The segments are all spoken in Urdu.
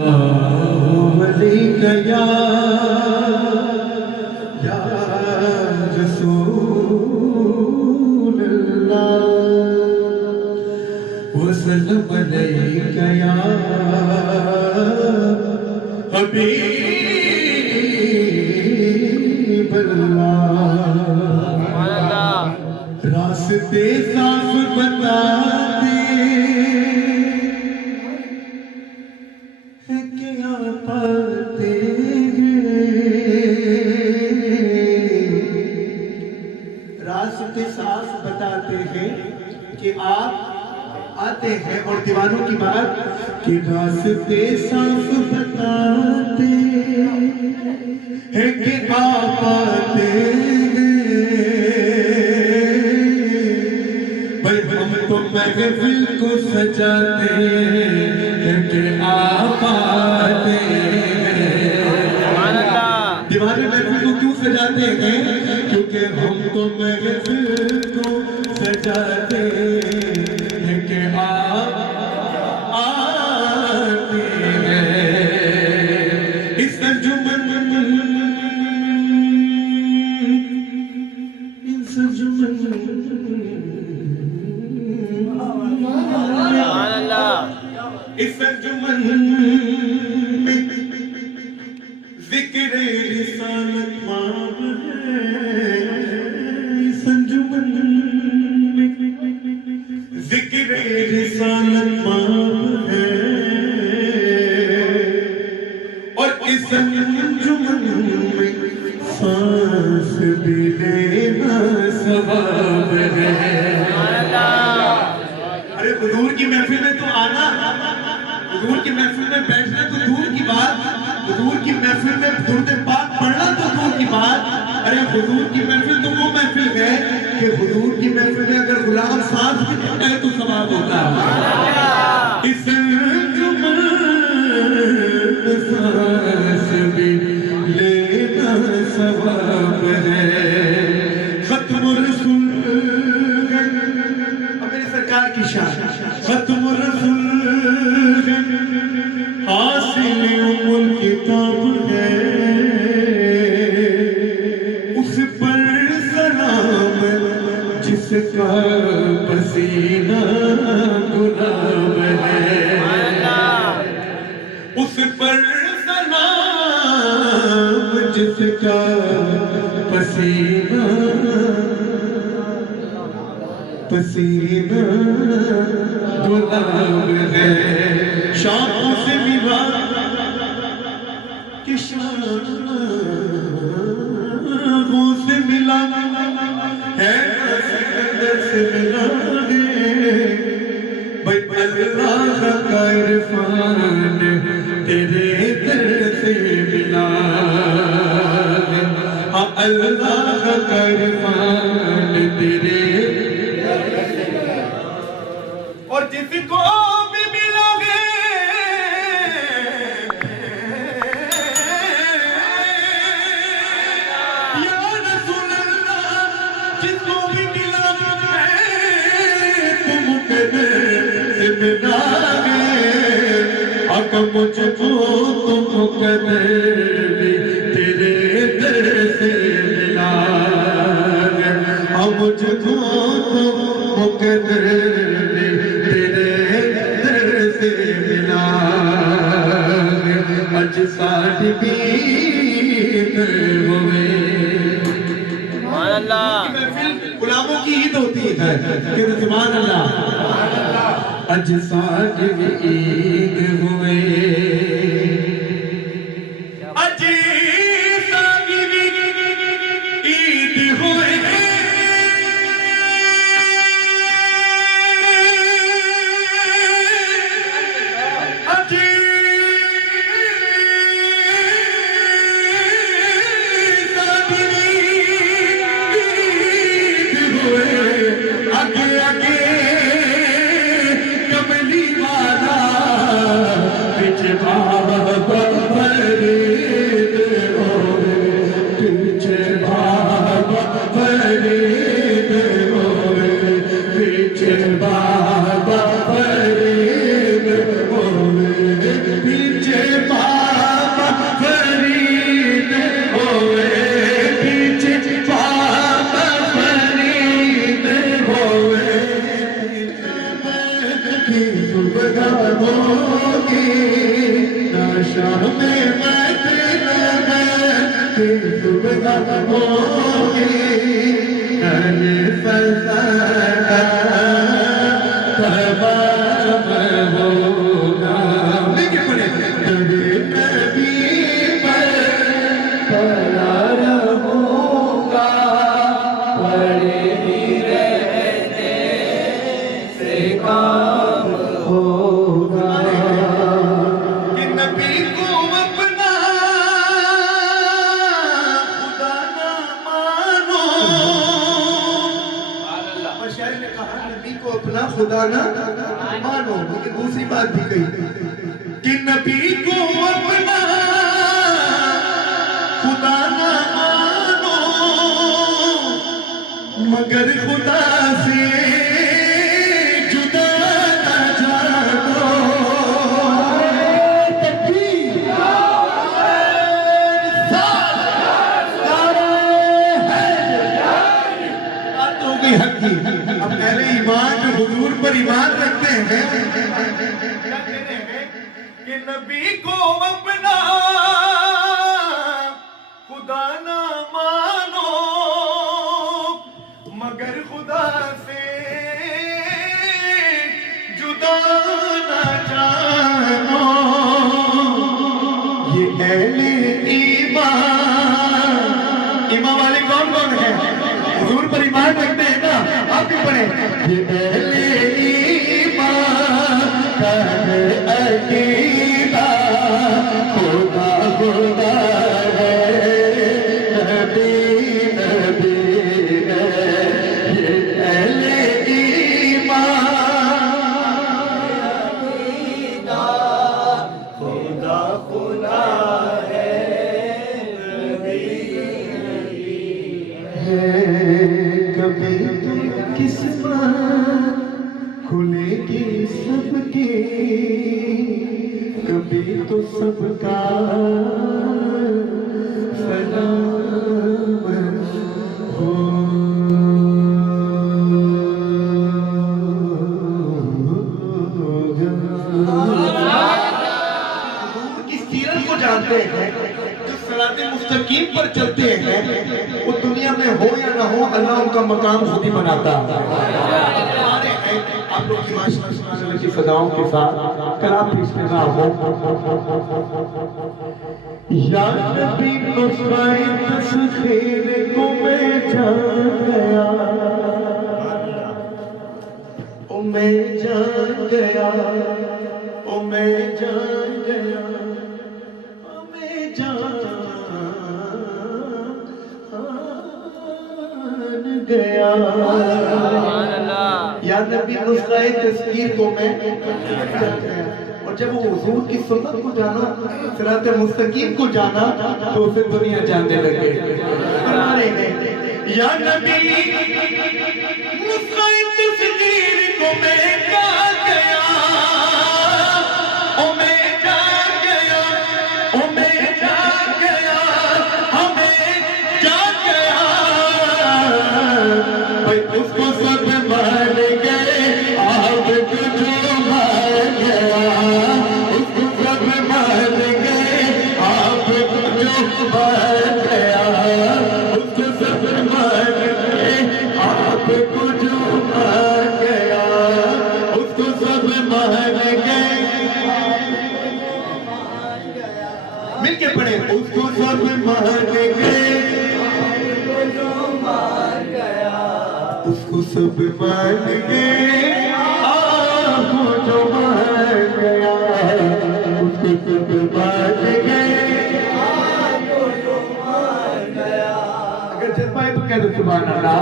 ولیک یا رسول اللہ وسلم علیک یا حبیب اللہ راستے صاف بتا دے کیا پاتے راستے صاف بتاتے ہیں کہ آپ آتے ہیں اور دیوانوں کی بات کہ راستے صاف بتاتے ہیں کہ آپ آتے بھائی ہم تو محفل کو سجاتے ہیں کہ آپ آتے دیوانے محفل کو کیوں سجاتے ہیں کیونکہ ہم تو محفل کو سجاتے ہیں کہ آپ آتے ہیں اس انجمن اس انجمن میں ذکر رسالت ماب ہے اس انجمن میں ذکر رسالت ماب ہے اور اس انجمن میں سانس بھی لینا ثواب ہے ارے حضور کی محفل میں تو آنا حضور کی محفل میں بیٹھنا تو دور کی بات حضور کی محفل میں درود پاک پڑھنا تو دور کی بات ارے حضور کی محفل تو وہ محفل ہے کہ حضور کی محفل میں اگر غلام سانس بھی پڑھتا ہے تو ثواب ہوتا ہے اس انجمن سانس بھی لینا ثواب ہے ختم الرسول اب میری سرکار کی شان ختم الرسول حاصل الکتاب ہے اس پر سلام جس کا پسینہ گلاب ہے اس پر سلام جس کا پسینہ گلاب ہے شاخوں سے ملا کہ شاخوں سے ملا ہے سکندر سے ملا ہے بھائی اللہ کا عرفان تیرے در سے ملا ہے اللہ کا عرفان تیرے اور جس کو بھی ملا گے یا رسول اللہ جس کو بھی ملا گے تم قدر سے ملا گے آقا مجھ کو تم قدر بھی تیرے در سے ملا گے مجھ کو تم قدر اجساد بھی ہوئے سبحان اللہ غلاموں کی عید ہوتی ہے کہ سبحان اللہ اجساد بھی عید ہوئے اجساد بھی عید ہوئے ہوگی ہر فسانہ تمام ہوگا لیکن پڑھے نبی پر پڑا رہوں گا پڑے ہی رہنے سے کام ہوگا کہ نبی کو اپنا خدا نہ مانو اور شاعر نے کہا نبی کو اپنا خدا نہ مانو لیکن دوسری بات بھی کہی کہ نبی کو اپنا خدا نہ مانو مگر خدا سے جدا نہ جانو بات ہو گئی حق کی اب اہل ایمان جو حضور پر ایمان رکھتے ہیں کہ نبی کو اپنا خدا نہ مانو مگر خدا سے جدا نہ جانو یہ اہل ایمان ایمان والے کون کون ہیں حضور پر ایمان رکھتے ہیں نا آپ بھی پڑھیں یہ اہل ایمان کا ہے عقیدہ خدا خدا ہے نبی نبی ہے یہ اہل ایمان خدا خدا ہے نبی ہے کبھی تو قسمت کھلے گی سب کی کبھی تو سب کا سلام ہوگا حضور کی سیرت کو جانتے ہیں جو صراط مستقیم پر چلتے ہیں وہ دنیا میں ہو یا نہ ہو اللہ ان کا مقام خود ہی بناتا ہے آپ لوگ کی ماشاءاللہ کی فداؤں کے ساتھ کلام پیش کرنا ہو یا نبی نصرائے تسخیر کو میں جان گیا او میں جان گیا او میں جان گیا او میں جان گیا یا نبی نسخہ تذکیر کو میں اور جب وہ حضور کی سنت کو جانا صراط مستقیم کو جانا تو پھر دنیا جاننے لگے یا نبی نسخہ تذکیر کو میں جان گیا او میں جان گیا او میں جان گیا ہمیں جان گیا بھائی اس کو سب مان گئے آپ کو جو مان گیا اس کو سب مان گئے آپ کو جو مان گیا اس کو سب مان گئے آپ کو جو مان گیا اس کو سب مان گئے مل کے پڑھیں اس کو سب مان گئے اس کو سب مان گئے آپ کو جو مان گیا اس کو سب مان گئے آپ کو جو مان گیا اگر جب پائے تو کہہ دو سبحان اللہ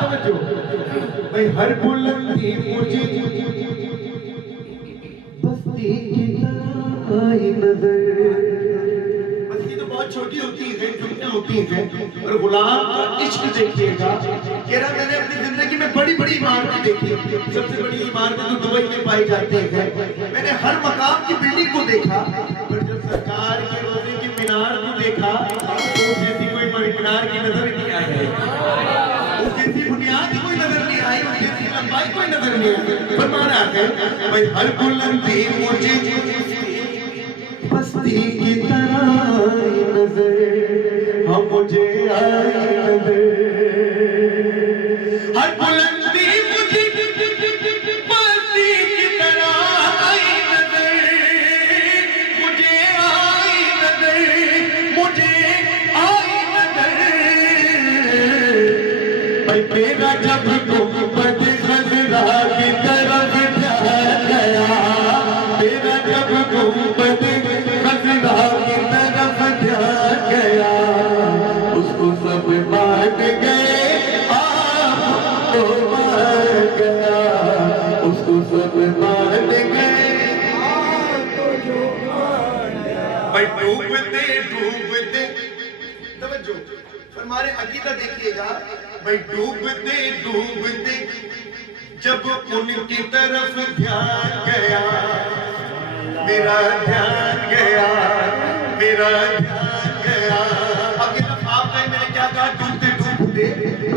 سمجھو بھئی ہر بلندی مجھے بستی کی طرح آئی نظر بستی تو بہت چھوٹی ہوتی ہے ہوتی ہیں اور غلام کا عشق دیکھیے گا کہہ رہا میں نے اپنی زندگی میں بڑی بڑی عمارتیں دیکھی سب سے بڑی عمارتیں تو دبئی میں پائی جاتی ہیں میں نے ہر مقام کی بلڈنگ کو دیکھا پر جب سرکار کے روزے کی مینار کو دیکھا تو اس جیسی کوئی مینار کی نظر نہیں آئی اس جیسی بنیاد ہی کوئی نظر نہیں آئی اس جیسی لمبائی کوئی نظر نہیں آئی فرمانا ہے بھائی ہر بلندی مجھے بستی کی طرح نظر ہم آئی نظر ہر بلندی مجھے پستی کی طرح آئی نظر مجھے آئی نظر مجھے آئی نظر بھائی تیرا جب گنبد خضرا کی طرف دھیان گیا تیرا جب گنبد خضرا کی طرف دھیان گیا اس کو سب مان گئے آپ کو مان گیا اس کو سب مان گئے آپ کو جو مان گیا بھائی ڈوبتے ڈوبتے توجہ ہمارے عقیدہ دیکھیے گا بھائی ڈوبتے ڈوبتے جب ان کی طرف دھیان گیا میرا دھیان گیا میرا دھیان گیا اب یہ طرف آپ کہیں میں نے کیا کہا ڈوبتے ڈوبتے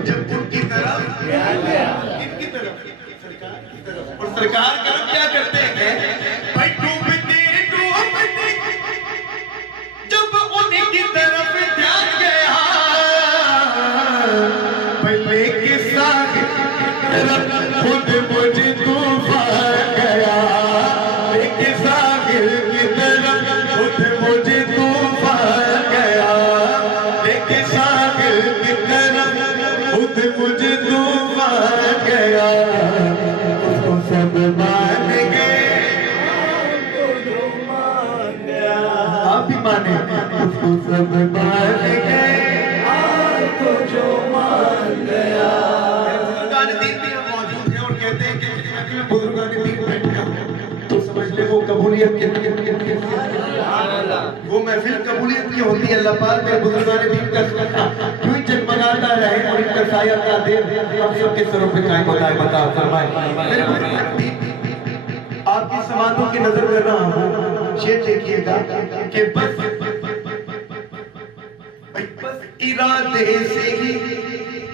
جب ان کی طرف دھیان گیا ان کی طرف سرکار کی طرف اور سرکار کرم کیا کرتے ہیں بھائی ڈوبتے ڈوبتے جب ان کی طرف دھیان گیا بھلے کے ساتھ خود مجھے طوفان گیا لے کے ساحل کی طرف خود مجھے طوفان گیا لے کے ساحل کی طرف خود مجھے طوفان گیا اس کو سب مان گئے آپ بھی مانے اس کو سب مان گئے جو مان گیا بزرگان دین بھی ہم موجود ہیں اور کہتے ہیں کہ بزرگان دین بیٹھا تو سمجھ لے وہ قبولیت کی وہ محفل قبولیت کی ہوتی ہے اللہ پاک میرے بزرگان دین کا صدقہ کیوں ہی جگمگاتا رہے اور ان کا سایہ کا دے ہم سب کے سروں پہ قائم بتائے بتا فرمائے میرے بزرگان دین آپ کی سماعتوں کی نظر کر رہا ہوں یہ دیکھیے گا کہ بس ارادے سے ہی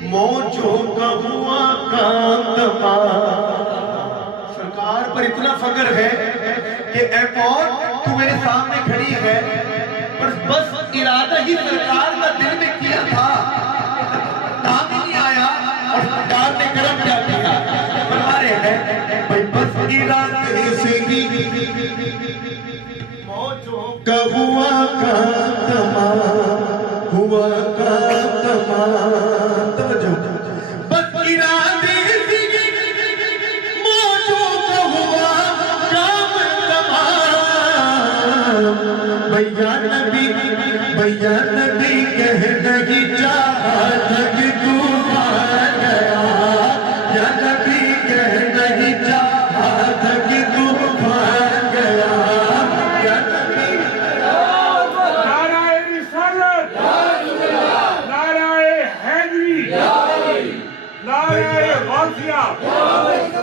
موجوں کا ہوا کام تمام سرکار پر اتنا فخر ہے کہ اے کون تو میرے سامنے کھڑی ہے بس ارادہ ہی سرکار کا دل میں کیا تھا کام ہی نہیں آیا اور سرکار نے کرم کیا کیا فرما رہے ہیں بھائی بس ارادے سے ہی موجوں کا ہوا کام تمام ہوا کا تمام توجہ بس ارادے سے موجوں کا ہوا کام تمام بھیا نبی کہنا ہی چاہا تھا کہ طوفان گیا یا نبی کہنا ہی چاہا تھا کہ طوفان گیا یا نبی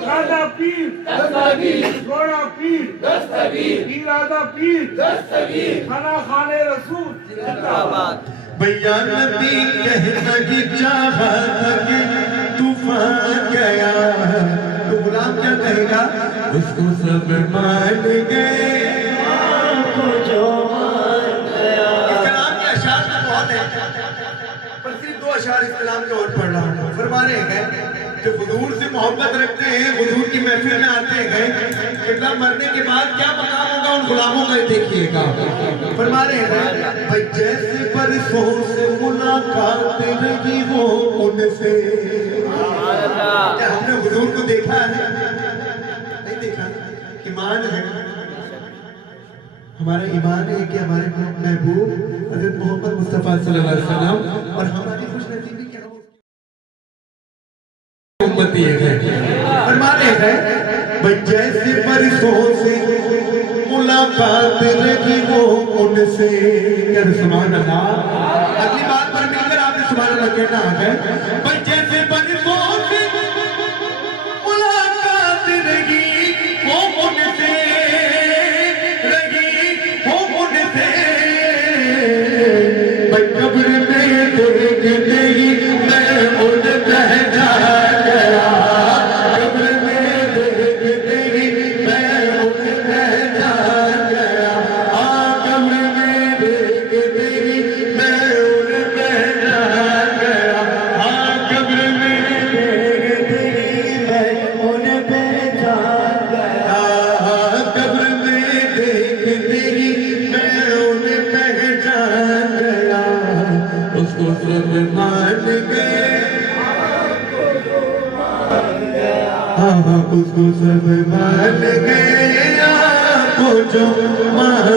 دادا پیر گوڑا پیر ارادہ پیر خانہ خان رسول بھیا نبی کہنا ہی چاہا تھا کہ طوفان گیا تو غلام کیا کہے گا اس کو سب مان گئے آپ کو جو مان گیا اس کلام کے اشعار میں بہت ہے پر صرف دو اشعار اس کلام کے اور پڑھ رہا ہوں فرما رہے ہیں کہ حضور سے محبت رکھتے ہیں حضور کی محفل میں آتے ہیں کہ مرنے کے بعد کیا مقام ہوگا ان غلاموں کا دیکھیے گا فرما رہے ہیں بھائی جیسے برسوں سے ملاقات رہی ہو ان سے کیا ہم نے حضور کو دیکھا ہے نہیں دیکھا ایمان ہے ہمارا ایمان ہے کہ ہمارے محبوب حضرت محمد مصطفیٰ صلی اللہ علیہ وسلم اور ہماری خوش نصیبی کیا ہو امتی ہے فرما رہے ہیں بھئی جیسے برسوں سے ملاقات رہی وہ ان سے کہتے سبحان اللہ اگلی بات پر مل کر آپ نے سبحان اللہ کہنا ہے بھئی جیسے برسوں سے ملاقات رہی وہ ان سے بھئی قبر میں دیکھتے ہی میں ان پہچا گیا قبر میں دیکھتے ہی میں ان پہچا گیا قبر میں دیکھتے ہی میں ان پہچا اس کو سب مان گیا وہ جو مان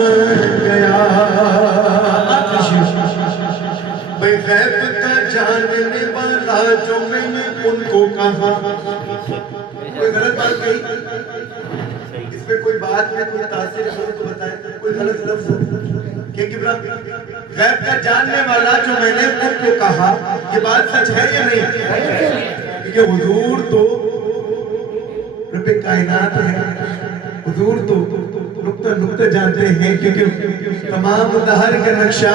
گیا بھئی غیب کا جاننے والا جو میں نے ان کو کہا کوئی غلط بات کہی اس میں کوئی بات میں کوئی تاثیر ہے تو بتائیں کوئی غلط لفظ کہ غیب کا جاننے والا جو میں نے ان کو کہا یہ بات سچ ہے یا نہیں کیونکہ حضور تو رب کائنات ہے حضور تو نقطہ نقطہ جانتے ہیں کیونکہ تمام دہر کا نقشہ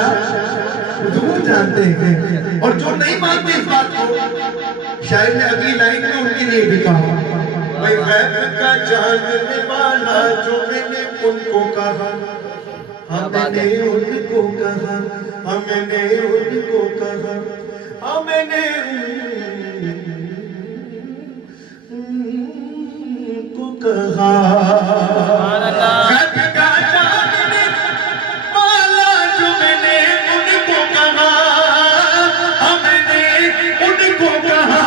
حضور جانتے ہیں اور جو نہیں مانتے اس بات کو شاعر نے اگلی لائن میں ان کے لیے بھی کہا بھئی غیب کا جاننے والا جو میں نے ان کو کہا میں نے ان کو کہا میں نے ان کو کہا میں نے ان کو کہا غیب کا جاننے والا جو میں نے ان کو کہا میں نے ان کو کہا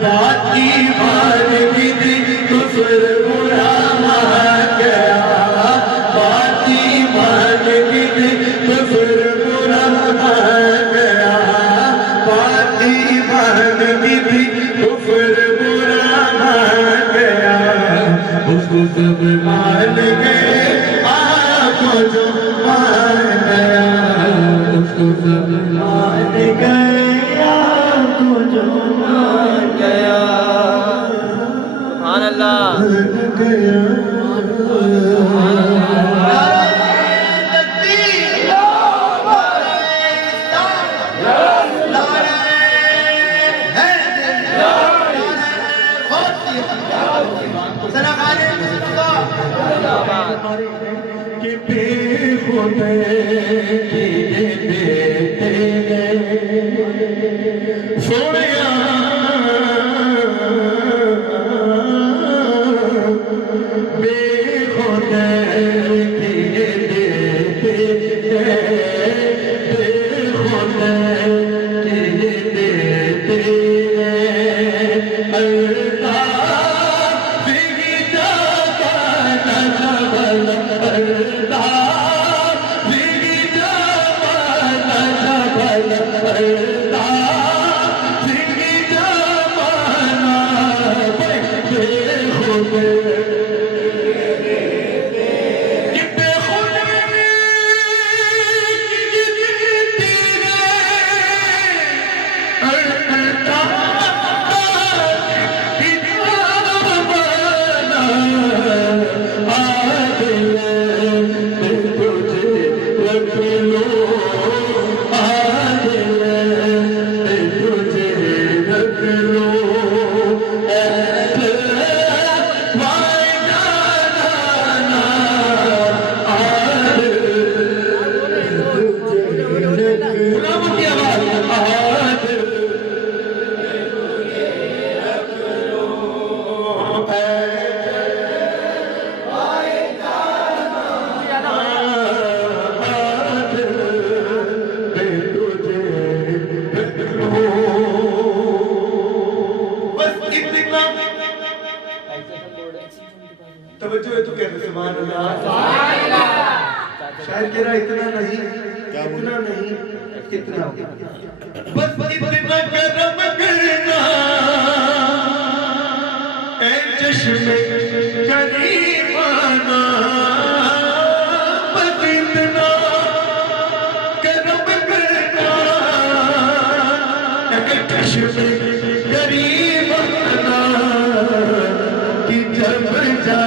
بات ایمان کی تھی تو پھر برا مان گیا بات ایمان کی تھی تو پھر برا مان گیا بات ایمان کی تھی تو پھر برا مان گیا اس کو سب مان گئے آپ کو جو مان گیا اس کو سب مان گئے آپ کو جو مان گیا سبحان اللہ کہ بے خود سوڑیا بے خود توجہ ہے تو کہتے سبحان اللہ شاید کہہ رہا اتنا نہیں کتنا بس اتنا کرم کرنا اے چشم کریمانہ بس اتنا کرم کرنا اے چشم کریمانہ کہ جب جا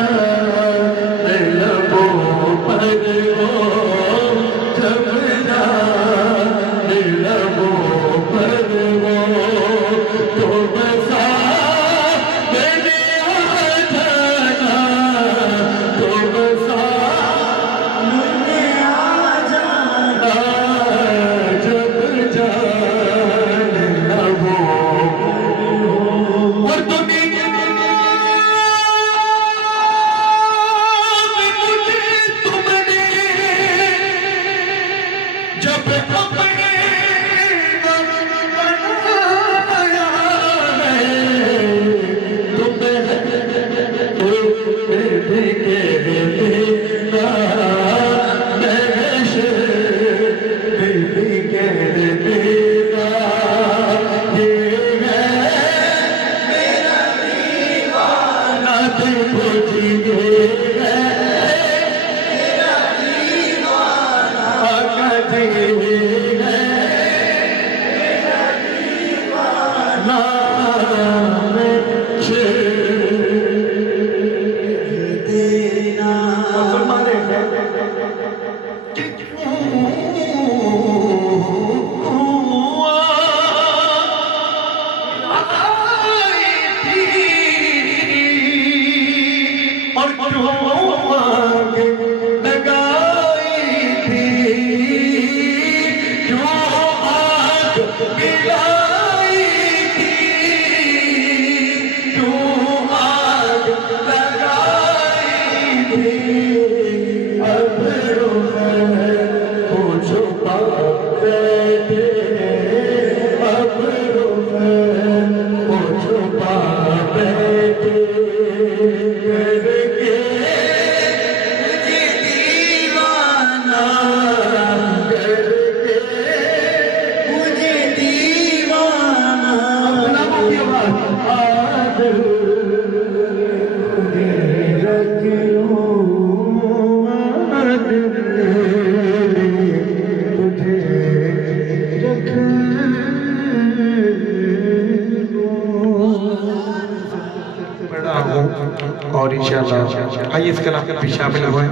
انشاءاللہ آئیے اس کلام میں شامل ہوئے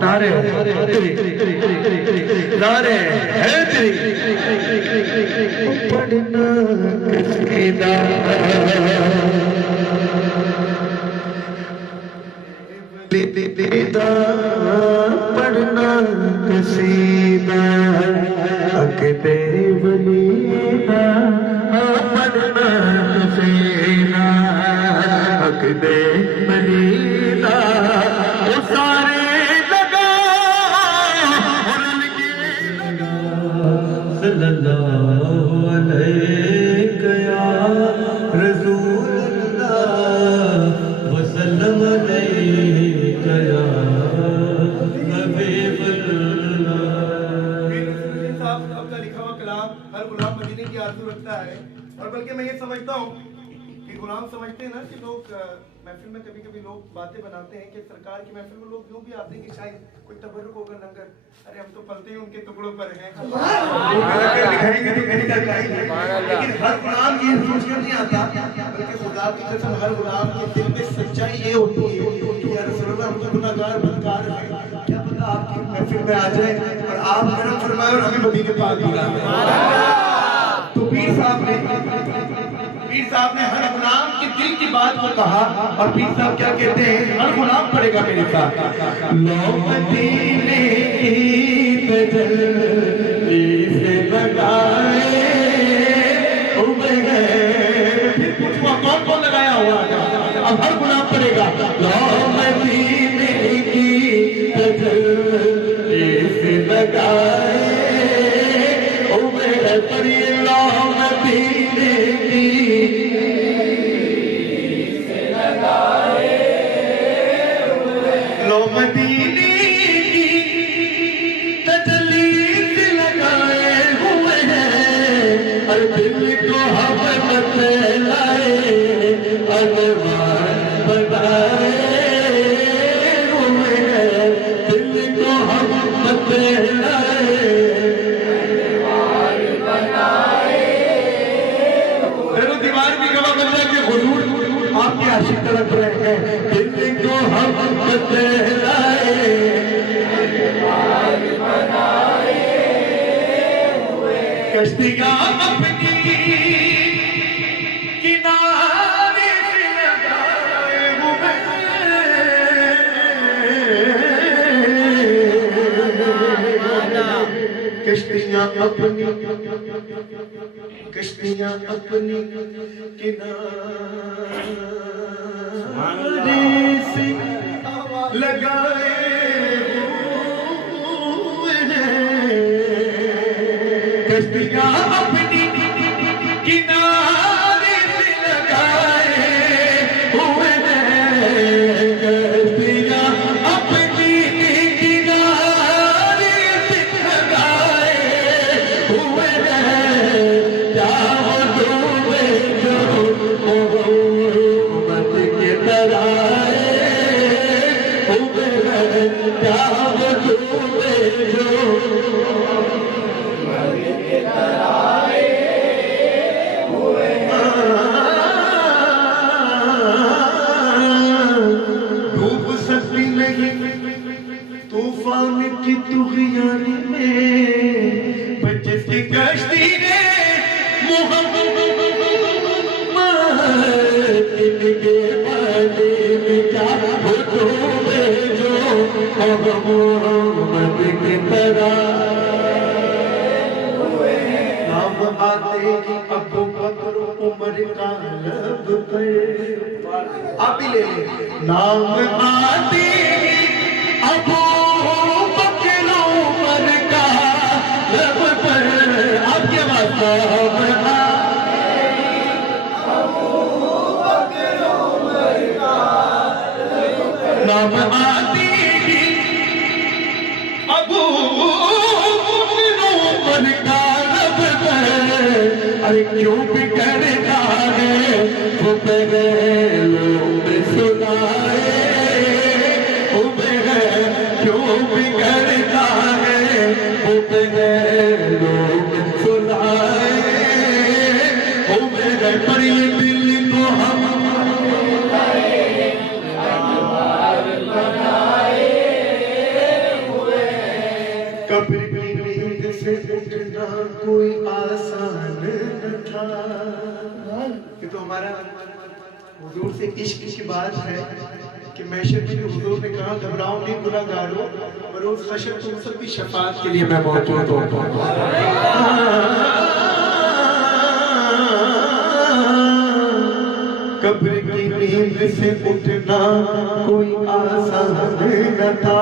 نعرے حیدری نعرے حیدری پڑھنا قصیدہ پڑھنا قصیدہ عقدِ ولیدہ پڑھنا قصیدہ عقدِ ولیدہ وہ سارے لگا رل کے لگا صلی اللہ علیہ یا رسول اللہ وسلم علیہ اور بلکہ میں یہ سمجھتا ہوں کہ غلام سمجھتے ہیں نا کہ لوگ محفل میں کبھی کبھی لوگ باتیں بناتے ہیں کہ سرکار کی محفل میں لوگ یوں بھی آتے ہیں کہ شاید کوئی تبرک ہوگا لنگر ارے ہم تو پلتے ہی ان کے ٹکڑوں پر ہیں لیکن ہر غلام یہ سوچ کر نہیں آتا بلکہ خدا کی قسم ہر غلام کے دل میں سچائی یہ ہوتی ہے کہ یا رسول اللہ ہم تو گناہگار بدکار ہیں کیا پتہ آپ کی محفل میں آ جائے اور آپ کرم فرمائے اور ہمیں مدینے پاک دلا دیں تو پیر صاحب نے ہر غلام کے دل کی بات کو کہا اور پیر صاحب کیا کہتے ہیں ہر غلام پڑھے گا میرے ساتھ لو مدینے کی تجلی سے لگائے ہوئے ہیں پھر پوچھوا کون کون لگایا ہوا اب ہر غلام پڑھے گا لو مدینے کی تجلی سے لگائے ہوئے ہیں پڑھیے لو مدینے کی لو مدینے کی تجلی سے لگائے ہوئے ہیں اور دل کو حبت لائے انوار بنائے ہوئے ہیں دل کو حبت لائے انوار بنائے میرے دیوار بھی گواہ بن جائے کہ حضور آپ کے عاشق طرف رہے ہیں دل کو حبت لائے انوار بنائے ہوئے کشتیاں اپنی کنارے سے لگائے ہوئے کشتیاں اپنی کنارے سے لگائے ہوئے ہیں کشتیاں اپنی کنارے سے لگائے ہوئے ہیں کشتیاں اپنی کنارے سے لگائے ہوئے ہیں جاؤ ڈوبے جو محمد کے طرح ڈوب سکتی نہیں طوفان کی طغیان میں جس کی کشتی نے محمد کے پانی میں کیا ہو ڈوبے جو محمد کی طرح نام آتے ہی ابو بکر عمر کا لب پر آپ بھی لے لیں نام آتے ہی ابو بکر عمر کا لب پر آپ کی آواز نام آتے ہی ابو عمر کا لب پر ارے کیوں بھی کرتا ہے وہ پہلوں میں سنائے کیوں بھی کرتا ہے وہ پہلوں میں سنائے پر یہ دل کو ہم یہ تو ہمارا حضور سے عشق کی بات ہے کہ محشر میں حضور نے کہا گھبراؤ نہیں گناہگارو بروز حشر تم سب کی شفاعت کے لیے میں موجود ہوں قبر کی نیند سے اٹھنا کوئی آسان نہ تھا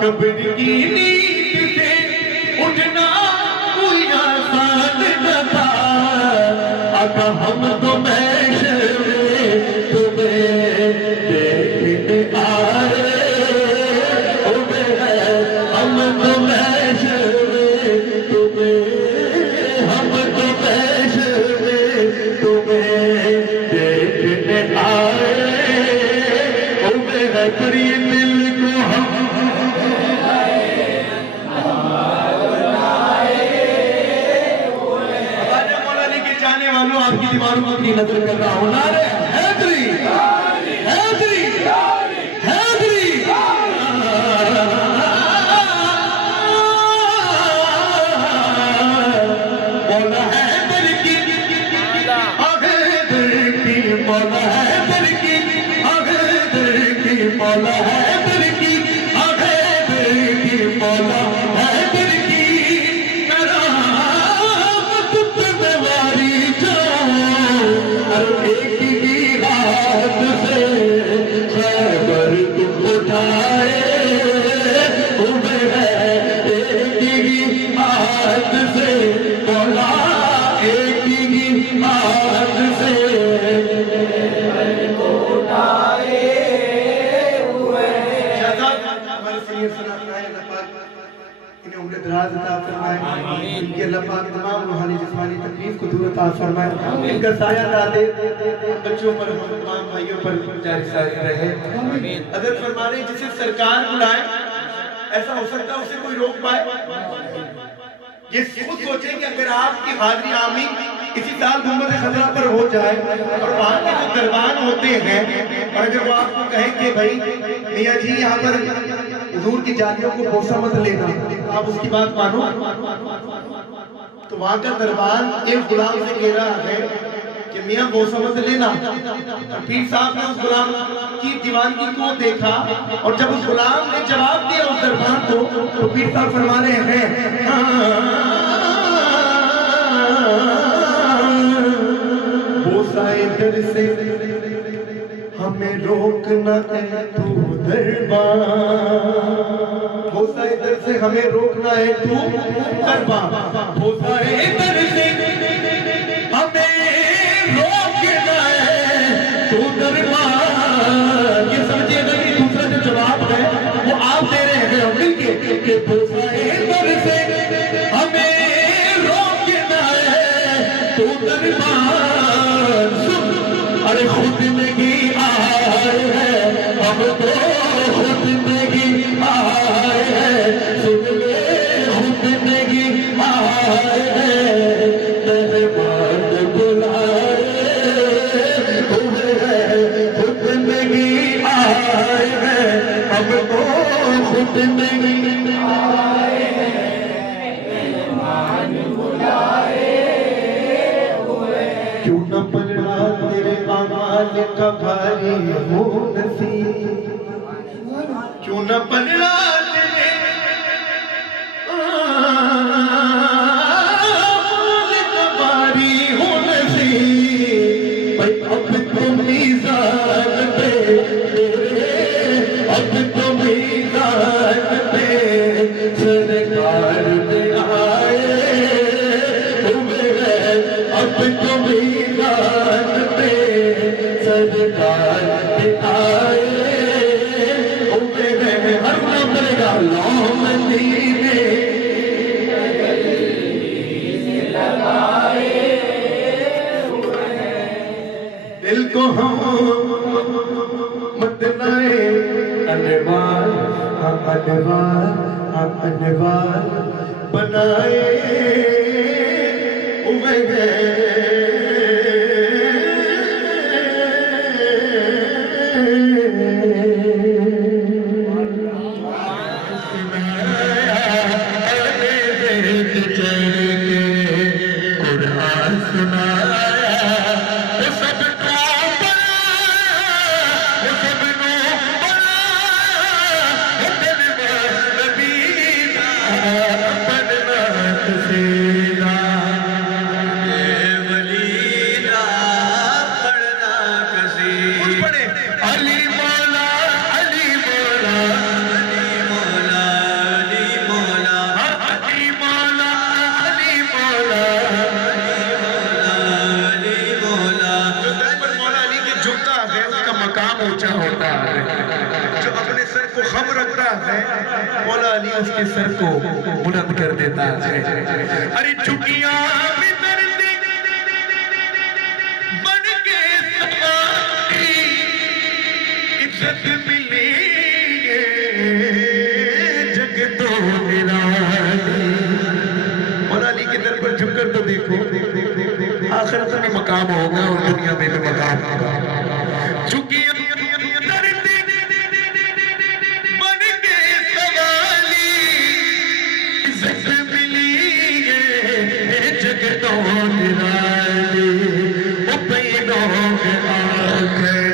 قبر کی نیند سے اٹھنا کوئی آسان نہ تھا اگر ہم تو محشر میں تمہیں دیکھنے آئے ہم تو محشر میں تمہیں ہم تو محشر میں تمہیں کری دل کو ہم مولا لے کے جانے والوں آپ کی دیواروں کو اپنی نظر کر رہا ہوں نعرے حیدری حیدری حیدری مولا حیدر کی مولا حیدر کی مولا حیدر کی حیدر کی مولا حیدر کی کرامت تمہیں واری جاؤں ہر ایک کی ہاتھ سے خیبر تم اٹھائے تمہیں ایک کی ہاتھ سے مولا ایک کی ہاتھ سے دراز عطا فرمائے ان کے اللہ پاک تمام روحانی جسمانی تکلیف کو دور عطا فرمائے ان کا سایہ دادے بچوں پر ہم تمام بھائیوں پر جاری ساری رہے حضرت فرما رہے جسے سرکار بلائے ایسا ہو سکتا ہے اسے کوئی روک پائے یہ خود سوچیں کہ اگر آپ کی حاضری آمین اسی سال محمد خضرہ پر ہو جائے اور وہاں کے جو دربان ہوتے ہیں اور اگر وہ آپ کو کہیں کہ بھائی میاں جی یہاں پر حضور کی جانیوں کو بوسہ مت لینا آپ اس کی بات مانو تو وہاں کا دربان ایک غلام سے کہہ رہا ہے کہ میاں بوسہ مت لینا پیر صاحب نے اس غلام کی دیوانگی کو دیکھا اور جب اس غلام نے جواب دیا اس دربان کو تو پیر صاحب فرما رہے ہیں بوسہ ادھر سے ہمیں روکنا ہے تو دربان بوسہ ادھر سے ہمیں روکنا ہے تو دربان بوسہ ادھر سے ہمیں روکنا ہے تو دربان یہ سمجھئے گا کہ دوسرا جو جواب ہے وہ آپ دے رہے ہیں ہم مل کے کہ بوسہ ادھر سے ہمیں روکنا ہے تو دربان ارے خود نہیں آئے ہیں ہم تو خود نہیں آئے ہیں سن لے خود نہیں آئے ہیں دربان بلائے خود نہیں آئے ہیں ہم تو خود نہیں آئے ہیں دربان بلائے کیوں نہ پڑھا تیرے اعمال کا بھاری ہو نصیب کیوں نہ پڑھا تیرے اعمال کا بھاری ہو نصیب بھائی اب تو میزان پہ اب تو میزان پہ سرکار دے آئے اب تو میزان پہ سرکار دے آئے ہر نام کرے گا لو مدینے دل کو ہم مت لائے انوار انوار بنائے ہوئے ہیں قرآن سنایا وہ سب کو وہ سب نو وہ کلمہ نبی دا پڑھنا کسینا علی مولا علی مولا علی مولا علی مولا علی مولا علی مولا علی مولا جو در پر مولا علی کے جھکتا ہے اس کا مقام اونچا ہوتا ہے جو اپنے سر کو خم رکھتا ہے مولا علی اس کے سر کو بلند کر دیتا ہے ارے جھکیاں بھی درد بن کے سواری عزت ملی جگ تو نرالی مولا علی کے در پر جھک کر تو دیکھو آخرت میں مقام ہوگا اور دنیا میں بھی مقام ہوگا چونکہ درد بن کے سوالی عزت ملی جگ تو نرالی وہ پینوں کے آخر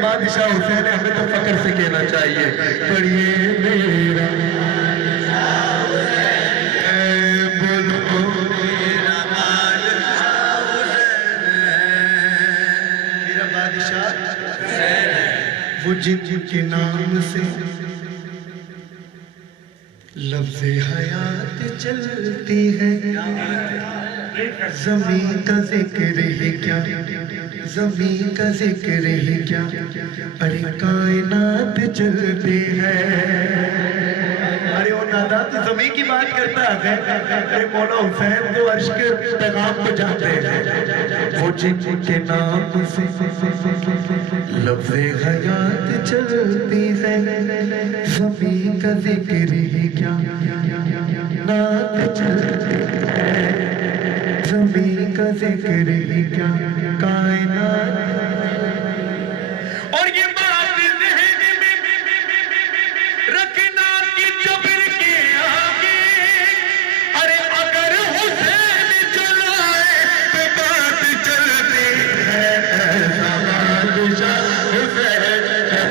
بادشاہ حسین ہے ہمیں تو فخر سے کہنا چاہیے پڑھیے میرا میرا بادشاہ وہ جن کے نام سے لفظ حیات چلتی ہے زمین کا ذکر ہی کیا زمین کا ذکر ہی کیا ارے کائنات چلتی ہے ارے وہ نادات زمین کی بات کرتا ہے ارے مولا حسین تو عرش کے پیغام کو جاتے ہیں وہ جن کے نام سے لفظ حیات چلتی ہے زمین کا ذکر ہی کیا نات چلتی ہے زمین کا ذکر ہی کیا کائنات اور یہ بات ذہن میں رکھنا کہ جبر کے آگے ارے اگر حسین چلائے تو بات چلتی ہے ایسا بادشاہ حسین ہے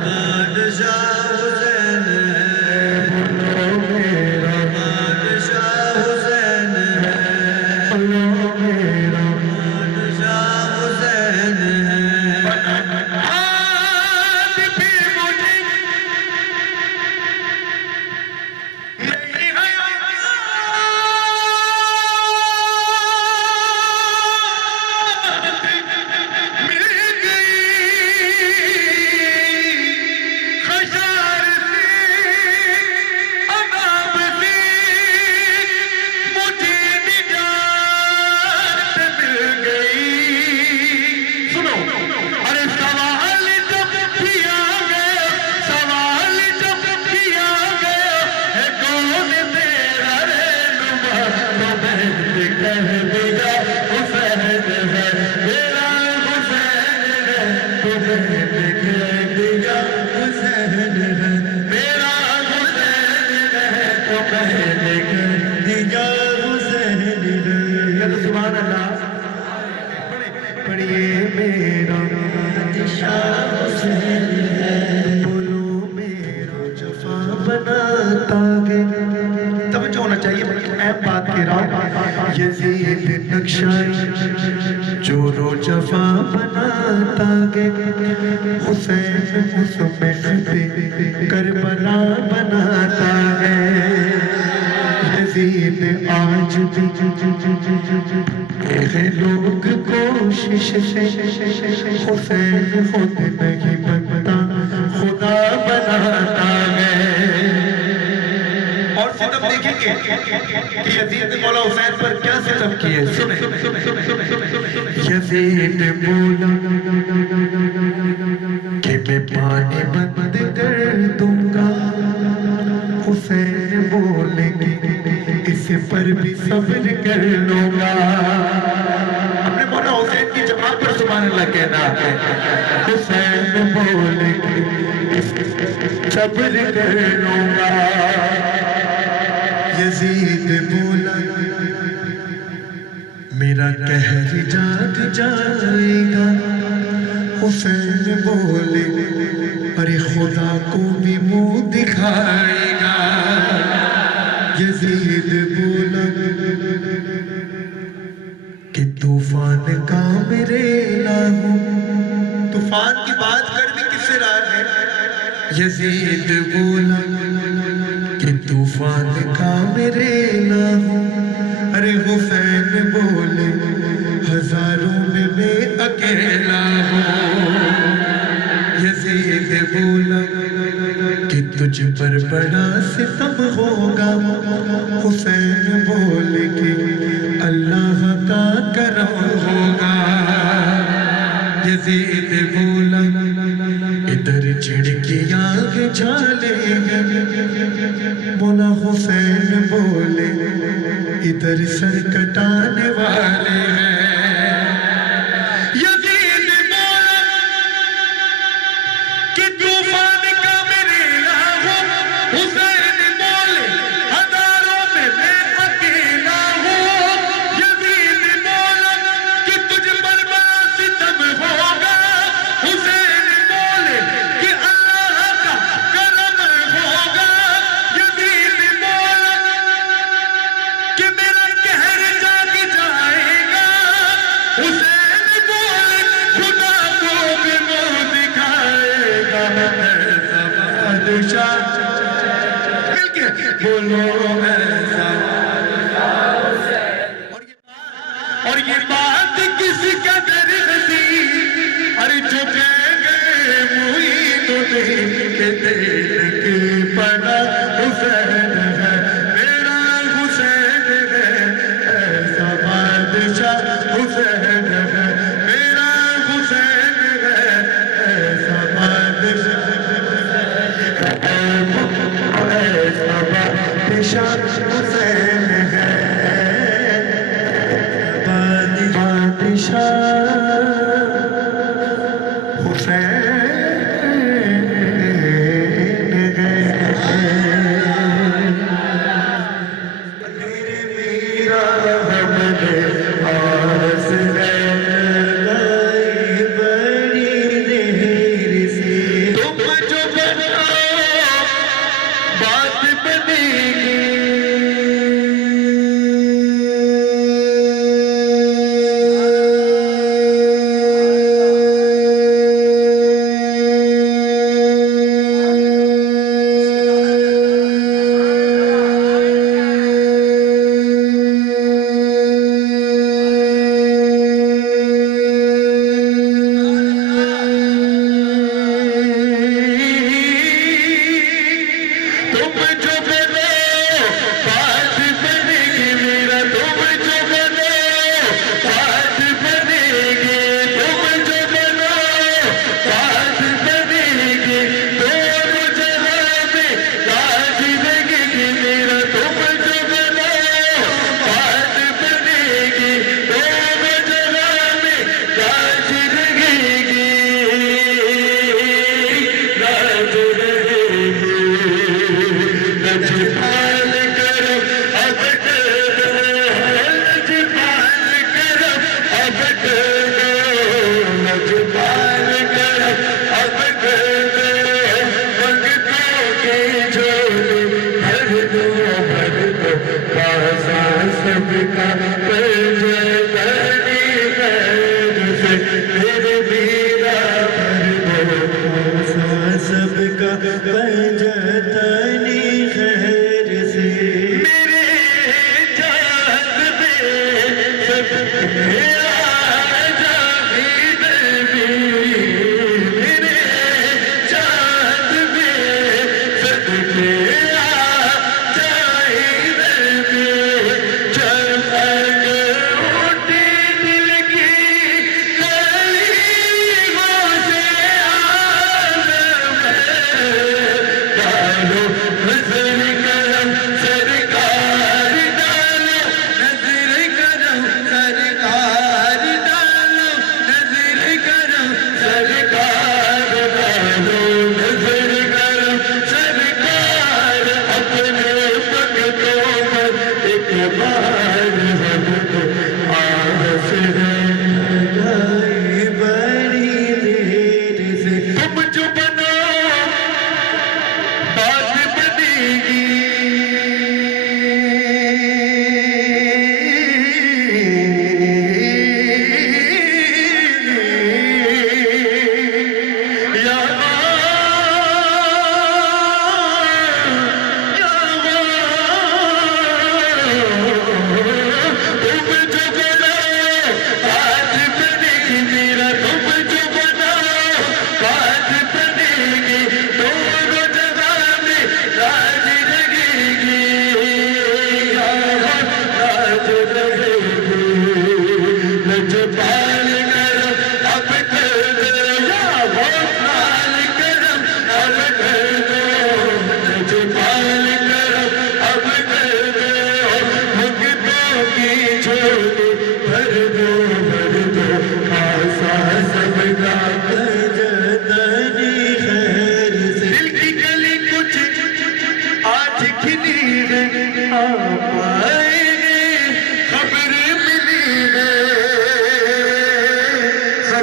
بادشاہ حسین ہے میرا بادشاہ حسین ہے میرا بادشاہ حسین ہے آج بھی مجھے یہی حیات مل گئی خشار سے عذاب سے مجھے نجات مل گئی سنو ارے سوال جب کیا گیا سوال جب کیا گیا ہے کون تیرا رہنما تو میں نے کہہ دیا حسین ہے میرا حسین ہے تو میں نے کہہ دیا حسین ہے میرا حسین ہے تو میں نے کہہ دیا حسین ہے سبحان اللہ پڑھیے میرا بادشاہ حسین ہے بولو میرا جفا بناتا گے توجہ ہونا چاہیے اہم بات کہہ رہا ہوں یزید نقشہ جو رو جفا بناتا گے حسین مسمح پہ کربلا بناتا ہے یزید آج بھی ہے لوگ کوشش سے حسین خود نہیں بنتا خدا بناتا ہے اور ستم دیکھیں گے کہ یزید نے مولا حسین پر کیا ستم کیے سنیں یزید بولا کہ میں پانی بند کر دوں گا حسین بولے گی اس پر بھی صبر کر لوں گا اپنے مولا حسین کی جماعت پر سبحان اللہ کہنا ہے حسین بولے گی صبر کر لوں گا یزید بولا میرا قہر جاگ جائے گا حسین بولے ارے خدا کو بھی منہ دکھائے گا یزید بولا کہ طوفان کا میرے لاہو طوفان کی بات کر بھی کس سے رہا ہے یزید بولا کہ طوفان کا میرے لاہو ارے حسین بولے ہزاروں میں اکیلا ہوں یزید بولا کہ تجھ پر بڑا ستم ہوگا حسین بولے کہ اللہ کا کرم ہوگا یزید بولا ادھر چڑکیاں جھالیں گے مولا حسین بولے ادھر سر کٹانے والے ہیں یزید بولا کہ طوفان کا میرے لاہو حسین بولے ہزاروں میں اکیلا ہوں یزید بولا کہ تجھ پر بڑا ستم ہوگا حسین بولے کہ اللہ کا کرم ہوگا یزید بولا کہ میرا قہر جاگ جائے گا حسین بولے خدا کو بھی منہ دکھائے گا ایسا بادشاہ مل کے بولو ایسا اور یہ بات کس قدر ہنسی ارے جو کہہ گئے معین الدین کہ دین کی پڑا حسین ہے میرا حسین ہے ایسا بادشاہ حسین ہے میرا حسین ہے ایسا بادشاہ ایسا بادشاہ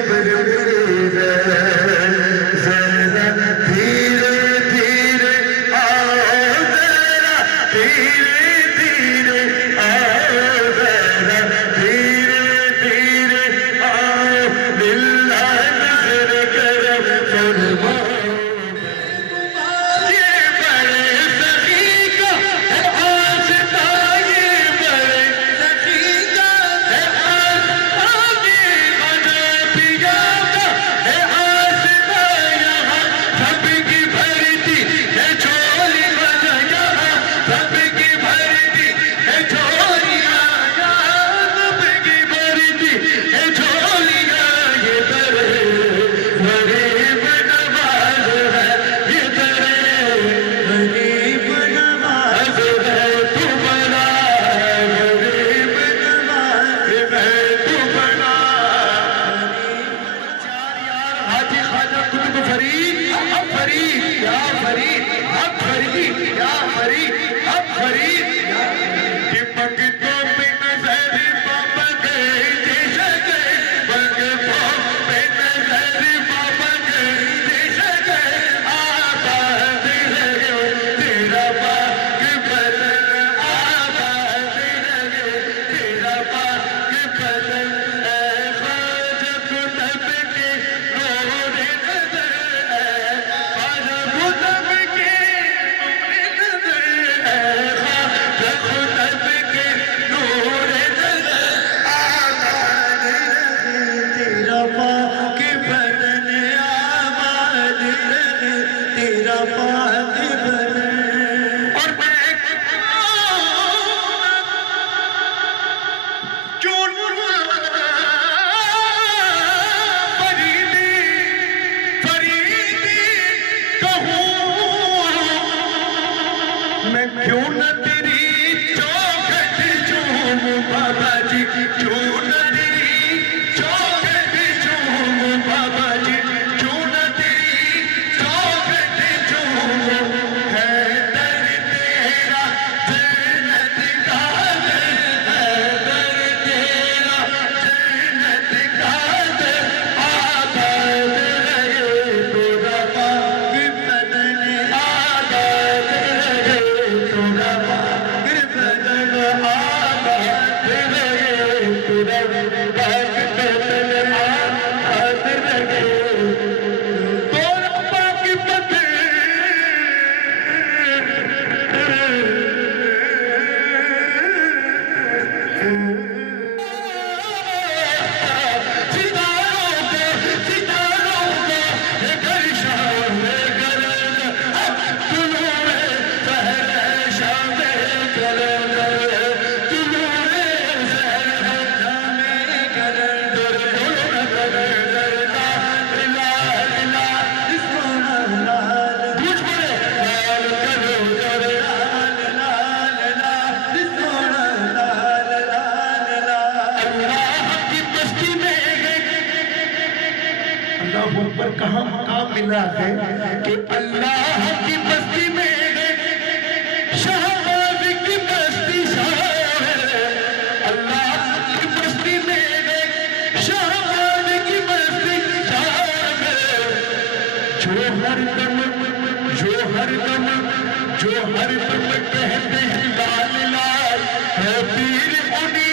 صبر میرے ذرا دھیرے دھیرے آؤ ذرا دھیرے دھیرے آؤ ذرا دھیرے دھیرے آؤ للہ نظر کرم فرماؤ یہ بڑے سخی کا ہے آستا یہ بڑے سخی کا ہے آستا یہ غنابیہ کا ہے آستا یہاں سب کی بھرتی ہے جھولی بنا یہاں سب کی بھرتی ہے جھولیاں یہاں سب کی بھرتی ہے جھولیاں یہ درے غریب نواز ہے یہ درے غریب نواز ہے تو بڑا غریب نواز ہے تو بڑا چار یار حاجی خواجہ قطب فرید اب فرید یا فرید اب فرید یا فرید اب فرید کہ پگتوں پہ نظر بابا گئے جیسے گئے پگتوں پہ نظر بابا گئے جیسے گئے آباد رہے تیرا پاک بدن آباد رہے تیرا پاک بدن اے خواجہ قطب کے نور نظر اے خواجہ قطب کے نور نظر اے خواجہ قطب کے نور نظر آباد رہے تیرا پاک بدن آباد رہے تیرا پاک بدن اور میں کیوں فریدی فریدی کہوں میں کیوں نہ تیری چوکھٹ چوموں بابا جی کیوں نہ تیری چوکھٹ چوموں بابا جی کیوں نہ تیری چوکھٹ چوموں ہے در تیرا جنت کا در ہے در تیرا جنت کا در آباد رہے تیرا پاک بدن آباد رہے تیرا پاک بدن آباد رہے تیرا پاک بدن آباد رہے تیرا پاک بدن ستاروں کو ہے گھر شام گرل طلوع سحر شام گرل طلوع سحر شام گرل بولو گرل لال لال لال سونا لال پوچھ پڑے لال کرو لال لال لال سونا لال لال لال اللہ کی بستی میں گئے اللہ اکبر کہاں مقام ملا ہے کہ اللہ کی بستی میں گئے شہباز کی بستی شاہ اللہ کی بستی میں گئے شہباز کی بستی شاہ جو ہر دم کہتے ہیں لال لال ہے پیر انہی